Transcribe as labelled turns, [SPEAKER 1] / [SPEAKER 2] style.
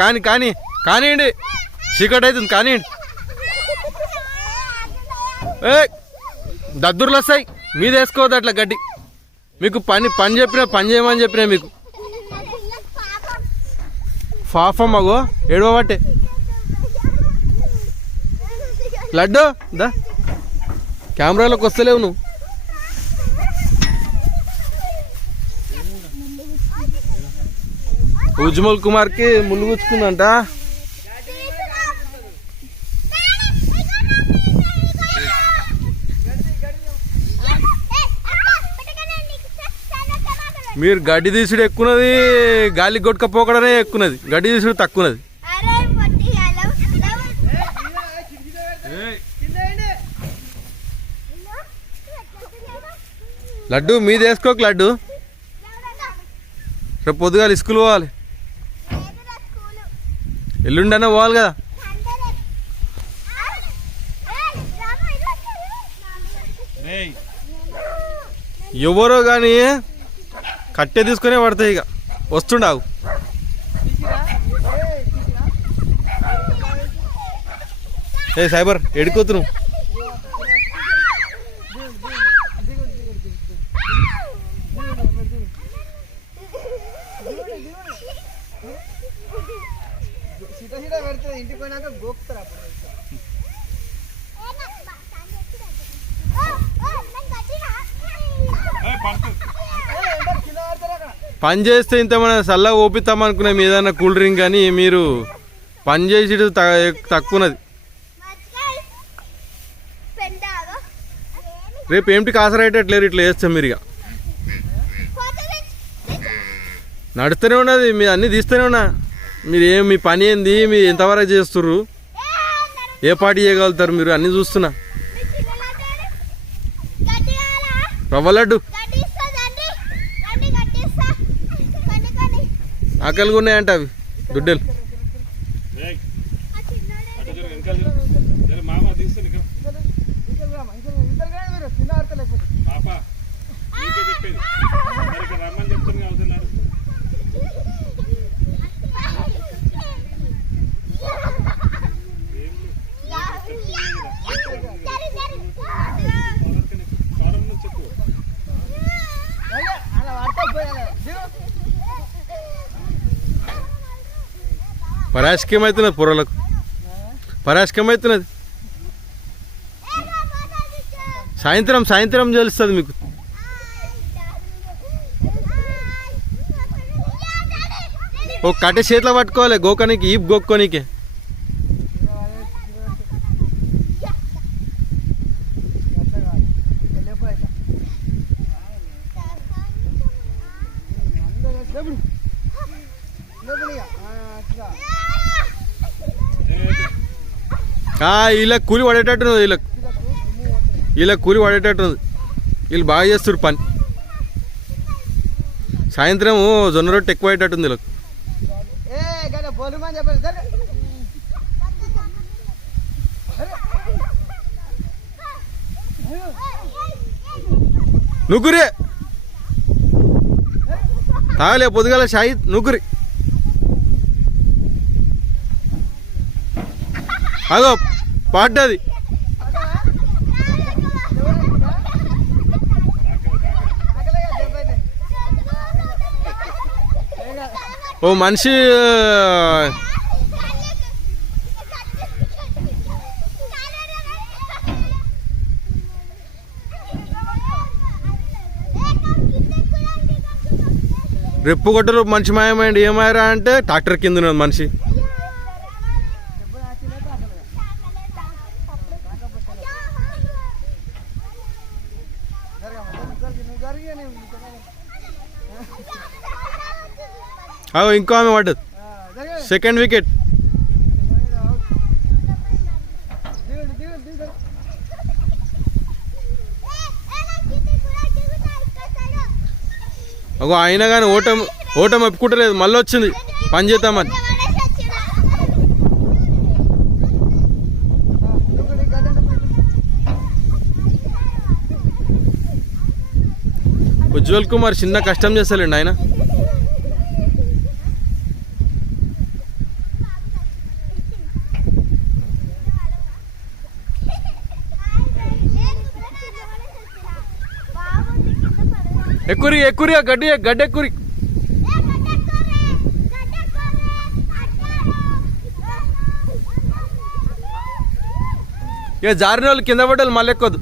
[SPEAKER 1] కానీ కానీ కానివ్వండి చీకటి అవుతుంది కానివ్వండి ఏ దద్దుర్లు వస్తాయి. మీదేసుకోవద్దు అట్లా గడ్డి. మీకు పని పని చెప్పినా పని చేయమని చెప్పినా మీకు. పాపం మగో ఏడవబట్టే లడ్డు దా. కెమెరాలోకి వస్తలేవు నువ్వు. ఉజ్మల్ కుమార్కి ముళ్ళు గుచ్చుకుందంట. మీరు గడ్డి తీసుడు ఎక్కున్నది గాలి కొట్టుకపోకడనే ఎక్కున్నది. గడ్డి తీసుడు తక్కువది లడ్డు మీద వేసుకోక లడ్డు. రేపు పొద్దుగాల స్కూల్ పోవాలి. ఎల్లుండనే పోవాలి కదా. ఎవరో కానీ కట్టె తీసుకునే పడతాయి ఇక. వస్తుండావు. ఏ సైబర్ ఎడుకోతును
[SPEAKER 2] సీత ఇంటికి పోయినాక గోపుతారు అప్పుడు
[SPEAKER 1] పని చేస్తే ఇంత మనం చల్లగా ఓపిస్తాం అనుకున్నాం ఏదైనా కూల్ డ్రింక్ కానీ మీరు పని చేసి తక్కువన్నది. రేపు ఏమిటి కాసరయ్యేటట్లేరు ఇట్లా చేస్తాం మీరు ఇక. నడుస్తూనే ఉన్నది మీరు అన్నీ తీస్తూనే ఉన్నా. మీరు ఏం మీ పని ఏంది? మీరు ఎంతవరకు చేస్తుర్రు? ఏ పాటి చేయగలుగుతారు మీరు? అన్నీ చూస్తున్నా. రవ్వ లడ్డు. ఆకలిగా ఉన్నాయంట అవి. దుడ్డలు. పరాశకం అవుతున్నది పొరలకు. పరాశకం అవుతున్నది సాయంత్రం సాయంత్రం తెలుస్తుంది మీకు. ఓ కట్టె చేతిలో పట్టుకోవాలి గోకనికి ఈప్ గోక్కోనికే
[SPEAKER 2] అట్లా కాదు లేపు అయితే అందరూ లేపుడు లేపుడు ఇక అట్లా
[SPEAKER 1] ఆ, వీళ్ళకి కూలి పడేటట్టున్నది వీళ్ళకి వీళ్ళకి కూలి పడేటట్టున్నది. వీళ్ళు బాగా చేస్తారు పని. సాయంత్రం జొన్న రొట్టె ఎక్కువ అయ్యేటట్టుంది వీళ్ళకి నుగ్గురి. తాగలే పొద్దుగాల షాయి నుగ్గురి. అదో. పాడ్డది ఓ మనిషి రెప్పు కొట్టరు మనిషి మాయమైంది ఏమాయరా అంటే ట్రాక్టర్ కింద ఉన్నది మనిషి. అగో ఇంకో ఆమె పడ్డది. సెకండ్ వికెట్ అగో అయినా కానీ ఓటమి ఓటమి ఒప్పుకుంటలేదు. మళ్ళీ వచ్చింది పని చేద్దామని. ఉజ్వల్ కుమార్ చిన్న కష్టం చేస్తలేండి ఆయన ఎక్కురి ఎక్కురి గడ్డి గడ్డి ఎక్కురి. ఇక జారిన వాళ్ళు కింద పడ్డాలి మళ్ళీ ఎక్కొద్దు.